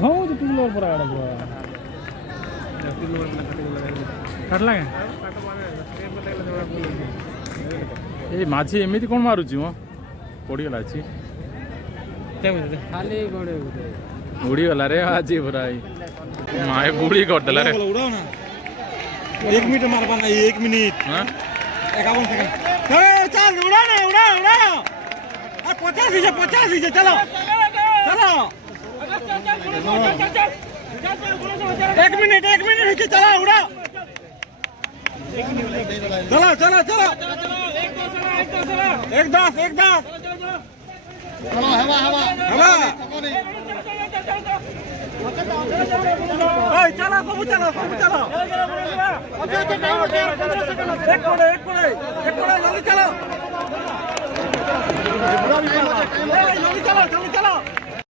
भाऊ टूलर पर आड़ काटला ए माझी एमती कौन मारुची मो पड़गला अच्छी खाली उड़ीगला रे आज पूरा माए गुड़ी करदेला रे उड़ाओ ना 1 मिनट मारबा ना 1 मिनट हां 51 सेकंड चल उड़ा ना उड़ा उड़ा 50 से चलो चलो 1 मिनट के चला उड़ा चलो चलो चलो 1 10 चलो हवा चलो सब चलो एक जल्दी चलो